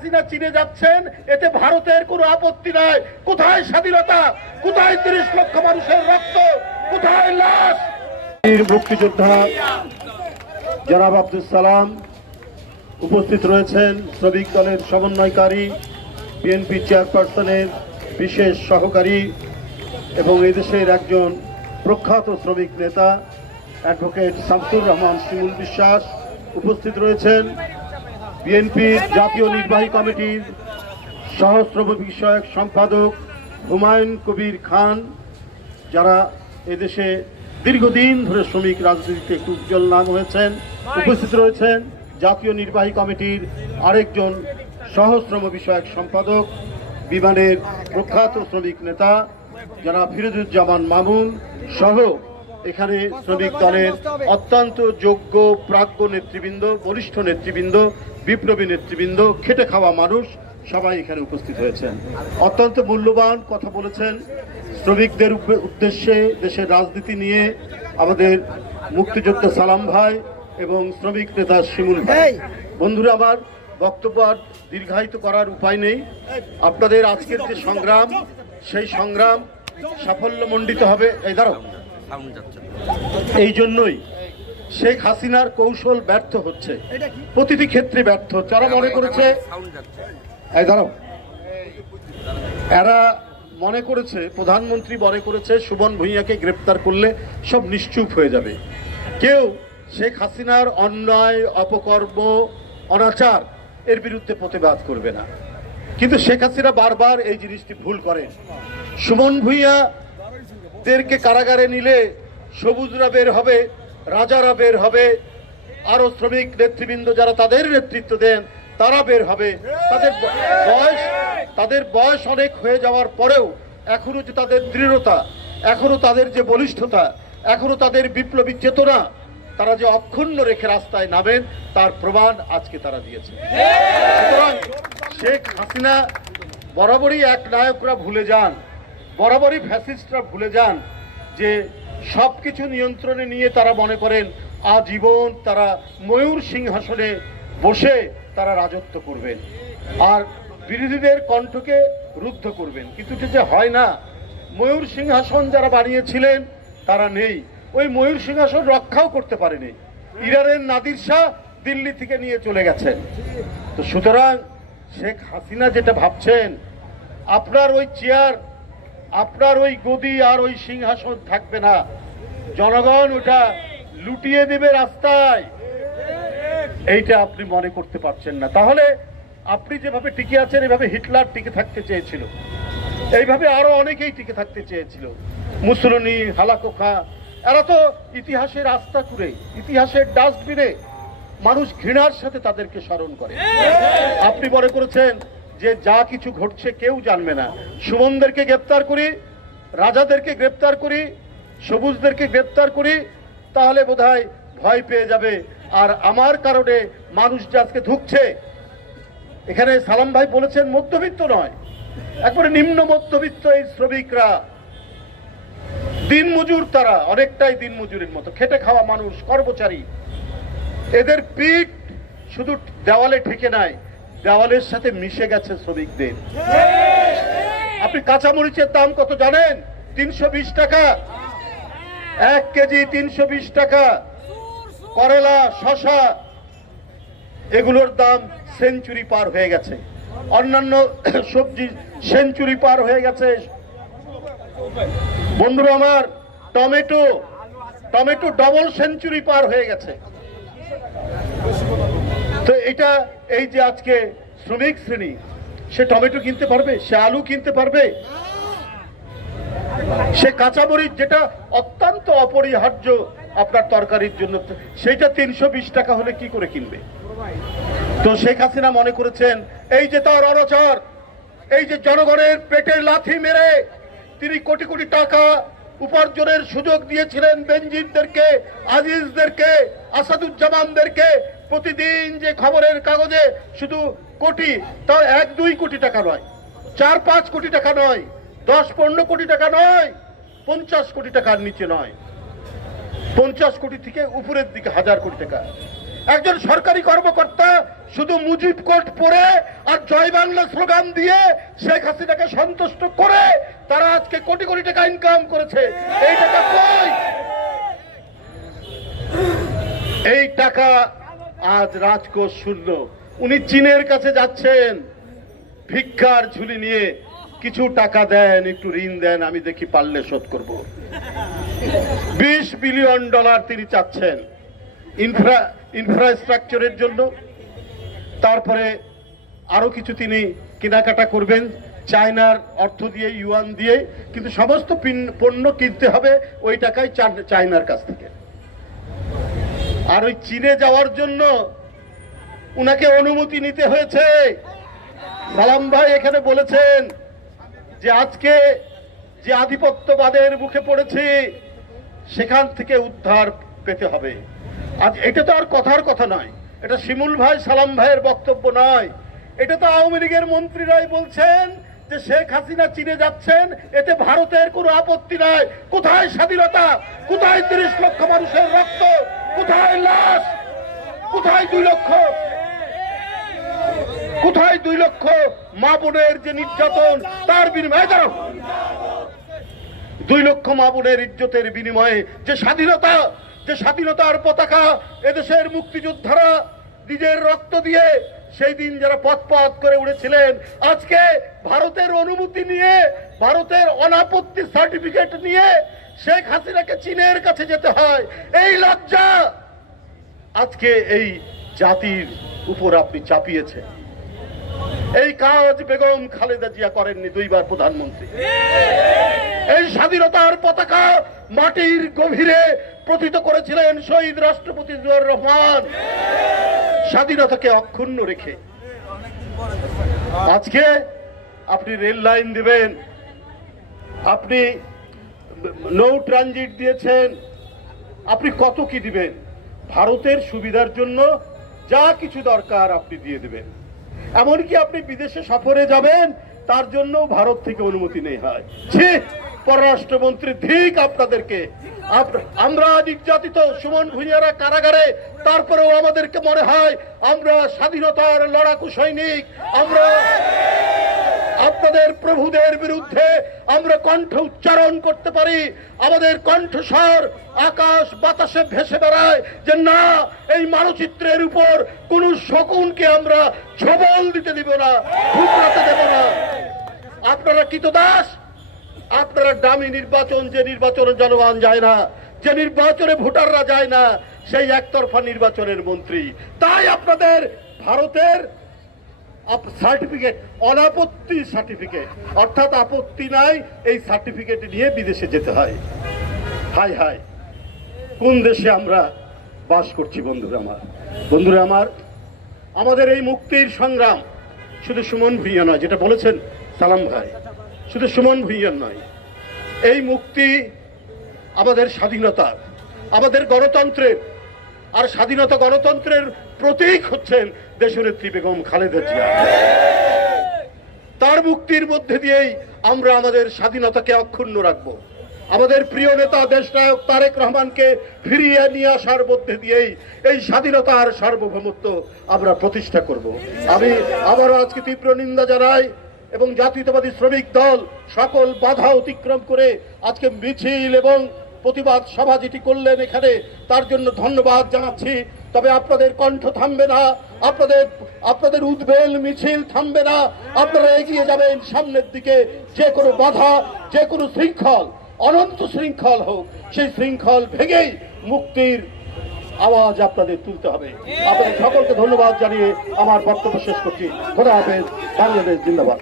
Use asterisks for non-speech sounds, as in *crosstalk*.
হাসিনা চীনে যাচ্ছেন, এতে ভারতের কোনো আপত্তি নাই। কোথায় স্বাধীনতা? কোথায় তিরিশ লক্ষ মানুষের রক্ত? কোথায় লাশ? মুক্তিযোদ্ধা জনাব আব্দুল সালাম উপস্থিত রয়েছেন শ্রমিক দলের সমন্বয়কারী, বিএনপি চেয়ারপারসনের বিশেষ সহকারী এবং এদেশের একজন প্রখ্যাত শ্রমিক নেতা অ্যাডভোকেট শামসুর রহমান শিমুল বিশ্বাস উপস্থিত রয়েছেন। বিএনপি জাতীয় নির্বাহী কমিটির সহস্রম বিষয়ক সম্পাদক হুমায়ুন কবির খান, যারা এদেশে দীর্ঘদিন ধরে শ্রমিক রাজনীতিতে একটু উজ্জ্বল নাম হয়েছেন, উপস্থিত রয়েছেন। জাতীয় নির্বাহী কমিটির আরেকজন সহশ্রম বিষয়ক সম্পাদক, বিমানের প্রখ্যাত শ্রমিক নেতা, যারা ফিরোজুজ্জামান মামুন সহ এখানে শ্রমিক দলের অত্যন্ত যোগ্য প্রাজ্ঞ নেতৃবৃন্দ বরিষ্ঠ নেতৃবৃন্দ বিপ্লবী নেতৃবৃন্দ খেটে খাওয়া মানুষ সবাই এখানে উপস্থিত হয়েছেন। অত্যন্ত মূল্যবান কথা বলেছেন। শ্রমিকদের উদ্দেশ্যে দেশের রাজনীতি নিয়ে আমাদের মুক্তিযোদ্ধা সালাম ভাই এবং শ্রমিক নেতা শিমুল ভাই। বন্ধুরা আমার বক্তব্য আর দীর্ঘায়িত করার উপায় নেই। আপনাদের আজকের যে সংগ্রাম সেই সংগ্রাম সাফল্যমণ্ডিত হবে। এই দাঁড়াও। এই জন্যই শেখ হাসিনার কৌশল ব্যর্থ হচ্ছে। প্রতিটি ক্ষেত্রে ব্যর্থ। যারা মনে করেছে এই দাঁড়াও। এরা মনে করেছে প্রধানমন্ত্রী মনে করেছে সুবন ভূঁইয়াকে গ্রেপ্তার করলে সব নিশ্চুপ হয়ে যাবে। কেউ শেখ হাসিনার অন্যায় অপকর্ম অনাচার এর বিরুদ্ধে প্রতিবাদ করবে না। কিন্তু শেখ হাসিনা বারবার এই জিনিসটি ভুল করেন। সুমন ভূঁইয়া দেরকে কারাগারে নিলে সবুজরা বের হবে রাজারা বের হবে। আরও শ্রমিক নেতৃবৃন্দ যারা তাদের নেতৃত্ব দেন, তারা বের হবে। তাদের বয়স তাদের বয়স অনেক হয়ে যাওয়ার পরেও এখনও যে তাদের দৃঢ়তা, এখনও তাদের যে বলিষ্ঠতা, এখনও তাদের বিপ্লবী চেতনা, তারা যে অক্ষুণ্ণ রেখে রাস্তায় নামেন, তার প্রমাণ আজকে তারা দিয়েছে। সুতরাং শেখ হাসিনা বরাবরই এক নায়করা ভুলে যান, বরাবরই ফ্যাসিস্টরা ভুলে যান যে সব কিছু নিয়ন্ত্রণে নিয়ে তারা মনে করেন, আজীবন তারা ময়ূর সিংহাসনে বসে তারা রাজত্ব করবেন। আর বিরোধীদের কণ্ঠকে রুদ্ধ করবেন। কিন্তু যে হয় না, ময়ূর সিংহাসন যারা বানিয়েছিলেন, তারা নেই। ওই ময়ূর সিংহাসন রক্ষাও করতে পারেনি। ইরানের নাদির শাহ দিল্লি থেকে নিয়ে চলে গেছেন। তো সুতরাং শেখ হাসিনা যেটা ভাবছেন, আপনার ওই চেয়ার আপনার ওই গদি আর ওই সিংহাসন থাকবে না। জনগণ ওটা লুটিয়ে দেবে রাস্তায়। এইটা আপনি মনে করতে পারছেন না। তাহলে আপনি যেভাবে টিকে আছেন, এভাবে হিটলার টিকে থাকতে চেয়েছিল। এইভাবে আরও অনেকেই টিকে থাকতে চেয়েছিল। মুসলনি হালাকোখা এরা তো ইতিহাসের আস্থা করে ইতিহাসের ডাস্টবিনে মানুষ ঘৃণার সাথে তাদেরকে স্মরণ করে। আপনি মনে করেছেন যে যা কিছু ঘটছে কেউ জানবে না। সুমনদেরকে গ্রেপ্তার করি, রাজাদেরকে গ্রেপ্তার করি, সবুজদেরকে গ্রেপ্তার করি, তাহলে বোধহয় ভয় পেয়ে যাবে। আর আমার কারণে মানুষ যে আজকে ধুকছে, এখানে সালাম ভাই বলেছেন মধ্যবিত্ত নয়, একবারে নিম্ন মধ্যবিত্ত এই শ্রমিকরা। দিনমজুর তারা, অনেকটাই দিনমজুরের মতো। খেটে খাওয়া মানুষ, কর্মচারী। এদের পিঠ শুধু দেওয়ালে ঠেকে নাই দেওয়ালের সাথে মিশে গেছে শ্রমিকদের। আপনি কাঁচামরিচের দাম কত জানেন? তিনশো বিশ টাকা। এক কেজি তিনশো বিশ টাকা। করলা শশা এগুলোর দাম সেঞ্চুরি পার হয়ে গেছে। অন্যান্য *coughs* সবজি সেঞ্চুরি পার হয়ে গেছে। বন্ধুরা আমার, টমেটো টমেটো ডবল সেঞ্চুরি পার হয়ে গেছে। তো এটা এই যে আজকে শ্রমিক শ্রেণি, সে টমেটো কিনতে পারবে, সে আলু কিনতে পারবে? সে কাঁচামরিচ যেটা অত্যন্ত অপরিহার্য আপনার তরকারির জন্য, সেইটা তিনশো বিশ টাকা হলে কি করে কিনবে? তো শেখ হাসিনা মনে করেছেন, এই যে তার অনাচার, এই যে জনগণের পেটের লাথি মেরে তিনি কোটি কোটি টাকা উপার্জনের সুযোগ দিয়েছিলেন বেঞ্জিরদেরকে আজিজদেরকে, আসাদুজ্জামানদেরকে প্রতিদিন যে খবরের কাগজে শুধু কোটি তাও এক দুই কোটি টাকা নয়, চার পাঁচ কোটি টাকা নয়, দশ পনেরো কোটি টাকা নয়, পঞ্চাশ কোটি টাকার নিচে নয়। পঞ্চাশ কোটি থেকে উপরের দিকে হাজার কোটি টাকা। একজন সরকারি কর্মকর্তা শুধু মুজিব কোট পরে আর জয় বাংলা স্লোগান দিয়ে শেখ হাসিনাকে সন্তুষ্ট করে তারা আজকে কোটি কোটি টাকা ইনকাম করেছে। এই টাকা এই টাকা আজ রাজকোষ শূন্য। উনি চীনের কাছে যাচ্ছেন। ভিক্ষার ঝুলি নিয়ে কিছু টাকা দেন, একটু ঋণ দেন, আমি দেখি পারলে শোধ করব। বিশ বিলিয়ন ডলার তিনি চাচ্ছেন ইনফ্রা, ইনফ্রাস্ট্রাকচারের জন্য। তারপরে আরও কিছু তিনি কেনাকাটা করবেন, চায়নার অর্থ দিয়ে, ইউয়ান দিয়ে। কিন্তু সমস্ত পণ্য কিনতে হবে ওই টাকায় চায়নার কাছ থেকে। আর ওই চীনে যাওয়ার জন্য উনাকে অনুমতি নিতে হয়েছে। সালাম ভাই এখানে বলেছেন যে আজকে যে আধিপত্যবাদের মুখে পড়েছি, সেখান থেকে উদ্ধার পেতে হবে। আজ এটা তো আর কথার কথা নয়। এটা শিমুল ভাই, সালাম ভাইয়ের বক্তব্য নয়। এটা তো আওয়ামী লীগের মন্ত্রীরাই বলছেন যে শেখ হাসিনা চীনে যাচ্ছেন, এতে ভারতের কোনো আপত্তি নাই। কোথায় স্বাধীনতা? কোথায় তিরিশ লক্ষ মানুষের রক্ত? কোথায় লাশ? কোথায় দুই লক্ষ? কোথায় দুই লক্ষ? মা বোনের যে নির্যাতন, তার বিনিময়ে দাঁড়াও। দুই লক্ষ মা বোনের ইজ্জতের বিনিময়ে যে স্বাধীনতা, যে স্বাধীনতার পতাকা এদেশের মুক্তিযোদ্ধারা নিজের রক্ত দিয়ে সেই দিন যারা পথ পথ করে উড়েছিলেন, আজকে ভারতের অনুমতি নিয়ে, ভারতের অনাপত্তি সার্টিফিকেট নিয়ে শেখ হাসিনাকে চীনের কাছে যেতে হয়। এই লজ্জা! আজকে এই জাতির উপর আপনি চাপিয়েছেন। এই কাজ বেগম খালেদা জিয়া করেননি দুইবার প্রধানমন্ত্রী। এই স্বাধীনতার পতাকা মাটির গভীরে প্রথিত করেছিলেন শহীদ রাষ্ট্রপতি জিয়াউর রহমান। স্বাধীনতাকে অক্ষুণ্ণ রেখে। আজকে আপনি রেল লাইন দিবেন। আপনি নৌ ট্রানজিট দিয়েছেন। আপনি কত কি দিবেন? ভারতের সুবিধার জন্য যা কিছু দরকার আপনি দিয়ে দেবেন। এমনকি আপনি বিদেশে সফরে যাবেন, তার জন্য ভারত থেকে অনুমতি নেই হয়। পররাষ্ট্রমন্ত্রী, ঠিক আপনাদেরকে। আপ- আমরা নির্যাতিত সুমন ভুঁইয়ারা কারাগারে, তারপরেও আমাদেরকে মনে হয় আমরা স্বাধীনতার লড়াকু সৈনিক, আমরা আপনাদের প্রভুদের বিরুদ্ধে আমরা কণ্ঠ উচ্চারণ করতে পারি। আমাদের কণ্ঠস্বর আকাশ বাতাসে ভেসে বেড়ায় যে না, এই মানচিত্রের উপর কোন শকুনকে আমরা ছবল দিতে দিব না ঠুকরাতে দেব না। আপনারা কৃতদাস আপনারা দামি নির্বাচন, যে নির্বাচনে জনগণ যায় না, যে নির্বাচনে ভোটাররা যায় না, সেই একতরফা নির্বাচনের মন্ত্রী। তাই আপনাদের ভারতের সার্টিফিকেট অনাপত্তি সার্টিফিকেট অর্থাৎ আপত্তি নাই, এই সার্টিফিকেট নিয়ে বিদেশে যেতে হয়। হাই হাই কোন দেশে আমরা বাস করছি বন্ধুরা আমার? বন্ধুরা আমার, আমাদের এই মুক্তির সংগ্রাম শুধু সুমন ভুইয়া নয়, যেটা বলেছেন সালাম ভাই, শুধু সুমন ভুইয়ার নয়। এই মুক্তি আমাদের স্বাধীনতার, আমাদের গণতন্ত্রের আর স্বাধীনতা গণতন্ত্রের প্রতীক হচ্ছেন দেশনেত্রী বেগম খালেদা জিয়া। তার মুক্তির মধ্যে দিয়েই আমরা আমাদের স্বাধীনতাকে অক্ষুণ্ণ রাখব। আমাদের প্রিয় নেতা, দেশনায়ক তারেক রহমানকে ফিরিয়ে নিয়ে আসার মধ্যে দিয়েই এই স্বাধীনতার সার্বভৌমত্ব আমরা প্রতিষ্ঠা করব। আমি আবারও আজকে তীব্র নিন্দা জানাই এবং জাতীয়তাবাদী শ্রমিক দল সকল বাধা অতিক্রম করে আজকে মিছিল এবং প্রতিবাদ সভা যেটি করলেন এখানে, তার জন্য ধন্যবাদ জানাচ্ছি। তবে আপনাদের কণ্ঠ থামবে না, আপনাদের আপনাদের উদ্বেল মিছিল থামবে না, আপনারা এগিয়ে যাবেন সামনের দিকে। যে কোনো বাধা, যে কোনো শৃঙ্খল, অনন্ত শৃঙ্খল হোক, সেই শৃঙ্খল ভেঙেই মুক্তির আওয়াজ আপনাদের তুলতে হবে। আপনাদের সকলকে ধন্যবাদ জানিয়ে আমার বক্তব্য শেষ করছি। খোদা হাফেজ, বাংলাদেশ জিন্দাবাদ।